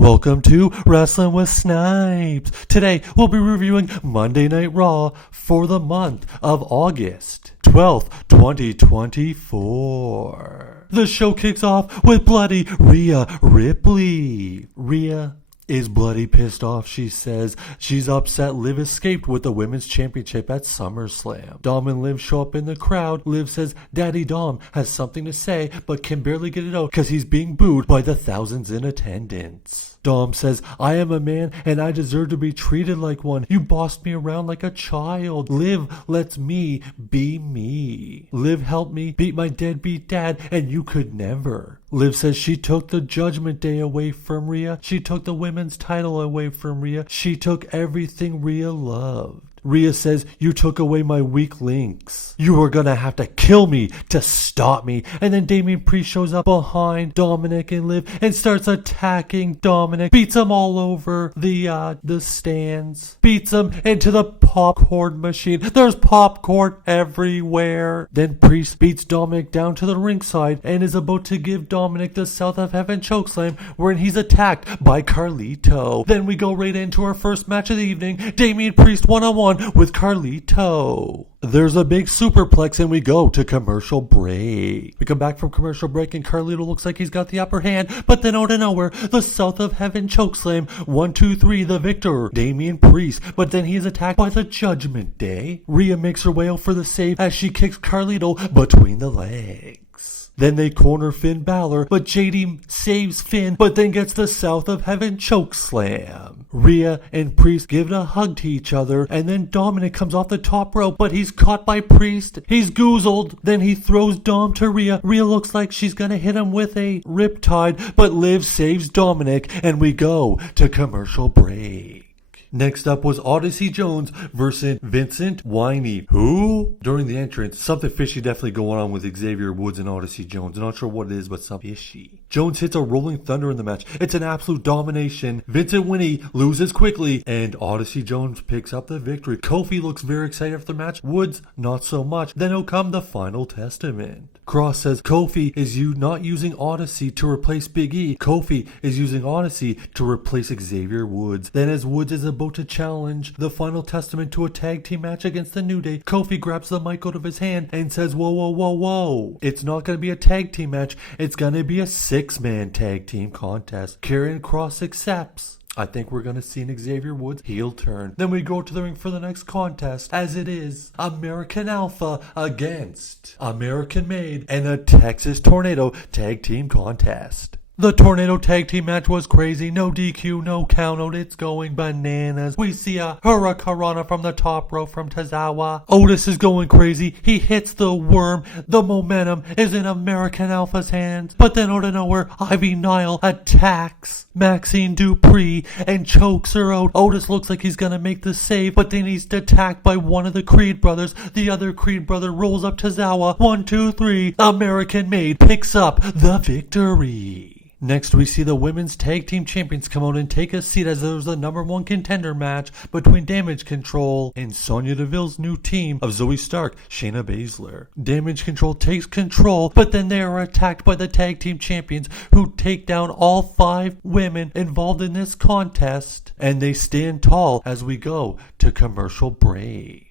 Welcome to Wrestling with Snipes. Today we'll be reviewing Monday Night Raw for the month of August 12th, 2024. The show kicks off with bloody Rhea Ripley. Rhea is bloody pissed off. She says she's upset Liv escaped with the women's championship at SummerSlam. Dom and Liv show up in the crowd. Liv says Daddy Dom has something to say but can barely get it out because he's being booed by the thousands in attendance. Dom says, I am a man and I deserve to be treated like one. You bossed me around like a child. Liv lets me be me. Liv helped me beat my deadbeat dad and you could never. Liv says she took the Judgment Day away from Rhea. She took the women's title away from Rhea. She took everything Rhea loved. Rhea says, you took away my weak links. You were gonna have to kill me to stop me. And then Damian Priest shows up behind Dominic and Liv and starts attacking Dominic. Beats him all over the stands. Beats him into the popcorn machine. There's popcorn everywhere. Then Priest beats Dominic down to the ringside and is about to give Dominic the South of Heaven chokeslam wherein he's attacked by Carlito. Then we go right into our first match of the evening. Damian Priest one-on-one with Carlito. There's a big superplex and we go to commercial break. We come back from commercial break and Carlito looks like he's got the upper hand, but then out of nowhere, the South of Heaven chokeslam. 1, 2, 3, the victor, Damian Priest. But then he is attacked by the Judgment Day. Rhea makes her way out for the save as she kicks Carlito between the legs. Then they corner Finn Balor, but JD saves Finn, but then gets the South of Heaven chokeslam. Rhea and Priest give a hug to each other, and then Dominic comes off the top rope, but he's caught by Priest. He's goozled. Then he throws Dom to Rhea. Rhea looks like she's gonna hit him with a riptide, but Liv saves Dominic, and we go to commercial break. Next up was Odyssey Jones versus Vincent Whiny. Who? During the entrance, something fishy definitely going on with Xavier Woods and Odyssey Jones. I'm not sure what it is, but something fishy. Jones hits a rolling thunder in the match. It's an absolute domination. Vincent Whiny loses quickly, and Odyssey Jones picks up the victory. Kofi looks very excited after the match. Woods, not so much. Then will come the final testament. Cross says Kofi is not using Odyssey to replace Big E. Kofi is using Odyssey to replace Xavier Woods. Then as Woods is about to challenge the final testament to a tag team match against the New Day, Kofi grabs the mic out of his hand and says, whoa, whoa, whoa, whoa. It's not going to be a tag team match. It's going to be a 6-man tag team contest. Karrion Kross accepts. I think we're going to see an Xavier Woods heel turn. Then we go to the ring for the next contest, as it is American Alpha against American Made and a Texas Tornado tag team contest. The Tornado tag team match was crazy. No DQ, no count out. It's going bananas. We see a Hurricanrana from the top rope from Tozawa. Otis is going crazy. He hits the worm. The momentum is in American Alpha's hands. But then out of nowhere, Ivy Nile attacks Maxine Dupree and chokes her out. Otis looks like he's going to make the save, but then he's attacked by one of the Creed brothers. The other Creed brother rolls up Tozawa. 1, 2, 3. American Made picks up the victory. Next, we see the women's tag team champions come out and take a seat as there was the #1 contender match between Damage Control and Sonya Deville's new team of Zoe Stark, Shayna Baszler. Damage Control takes control, but then they are attacked by the tag team champions who take down all 5 women involved in this contest, and they stand tall as we go to commercial break.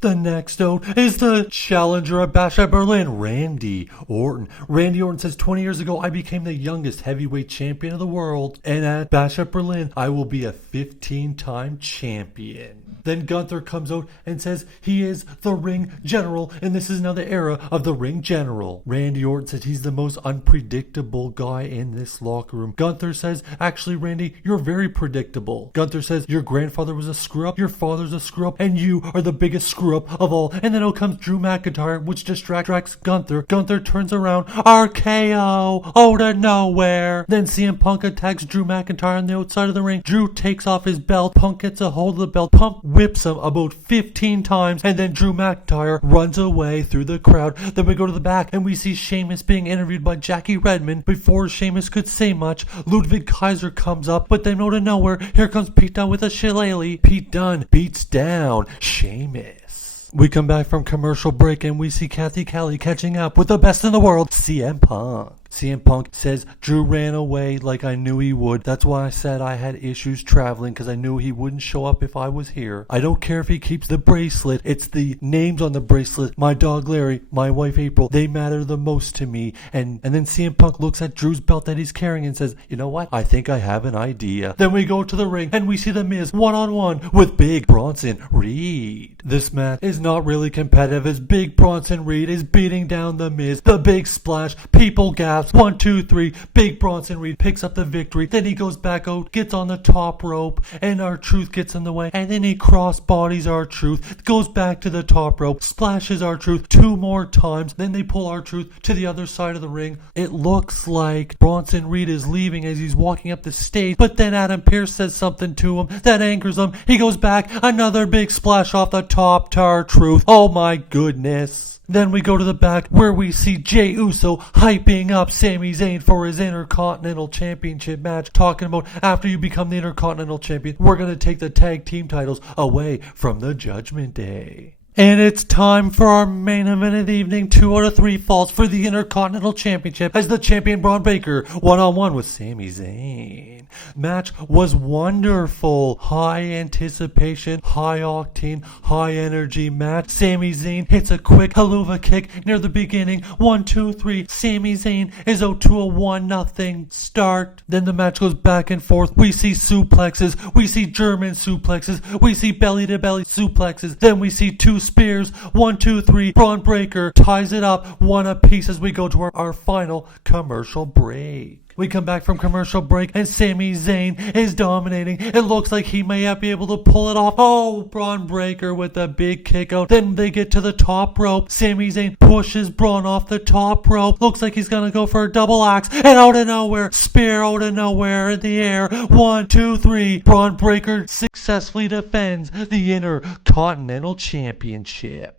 The next out is the challenger of Bash at Berlin, Randy Orton. Randy Orton says 20 years ago, I became the youngest heavyweight champion of the world. And at Bash at Berlin, I will be a 15-time champion. Then Gunther comes out and says he is the ring general, and this is now the era of the ring general. Randy Orton says he's the most unpredictable guy in this locker room. Gunther says, actually, Randy, you're very predictable. Gunther says, your grandfather was a screw-up, your father's a screw-up, and you are the biggest screw-up of all. And then out comes Drew McIntyre, which distracts Gunther. Gunther turns around, RKO, out of nowhere. Then CM Punk attacks Drew McIntyre on the outside of the ring. Drew takes off his belt. Punk gets a hold of the belt. Punk whips him about 15 times, and then Drew McIntyre runs away through the crowd. Then we go to the back and we see Sheamus being interviewed by Jackie Redmond. Before Sheamus could say much, Ludwig Kaiser comes up, but then out of nowhere, here comes Pete Dunne with a shillelagh. Pete Dunne beats down Sheamus. We come back from commercial break and we see Kathy Kelly catching up with the best in the world, CM Punk. CM Punk says, Drew ran away like I knew he would. That's why I said I had issues traveling, because I knew he wouldn't show up if I was here. I don't care if he keeps the bracelet. It's the names on the bracelet. My dog Larry, my wife April, they matter the most to me. And then CM Punk looks at Drew's belt that he's carrying and says, you know what? I think I have an idea. Then we go to the ring and we see The Miz one-on-one with Big Bronson Reed. This match is not really competitive as Big Bronson Reed is beating down The Miz. The big splash, people gasp. 1, 2, 3. Big Bronson Reed picks up the victory. Then he goes back out, gets on the top rope, and R-Truth gets in the way. And then he cross bodies R-Truth, goes back to the top rope, splashes R-Truth 2 more times. Then they pull R-Truth to the other side of the ring. It looks like Bronson Reed is leaving as he's walking up the stage. But then Adam Pearce says something to him that angers him. He goes back, another big splash off the top to R-Truth. Oh my goodness. Then we go to the back where we see Jey Uso hyping up Sami Zayn for his Intercontinental Championship match, talking about after you become the Intercontinental Champion, we're going to take the tag team titles away from the Judgment Day. And it's time for our main event of the evening. 2 out of 3 falls for the Intercontinental Championship as the champion Braun Breaker one-on-one with Sami Zayn. Match was wonderful. High anticipation, high octane, high energy match. Sami Zayn hits a quick haluva kick near the beginning. 1, 2, 3. Sami Zayn is out to a 1-0 start. Then the match goes back and forth. We see suplexes. We see German suplexes. We see belly-to-belly suplexes. Then we see 2 spears. 1, 2, 3. Braun Breaker ties it up 1 apiece as we go to our final commercial break. We come back from commercial break and Sami Zayn is dominating. It looks like he may not be able to pull it off. Oh, Braun Breaker with a big kick out. Then they get to the top rope. Sami Zayn pushes Braun off the top rope. Looks like he's going to go for a double axe. And out of nowhere, spear out of nowhere in the air. 1, 2, 3. Braun Breaker successfully defends the Intercontinental Championship.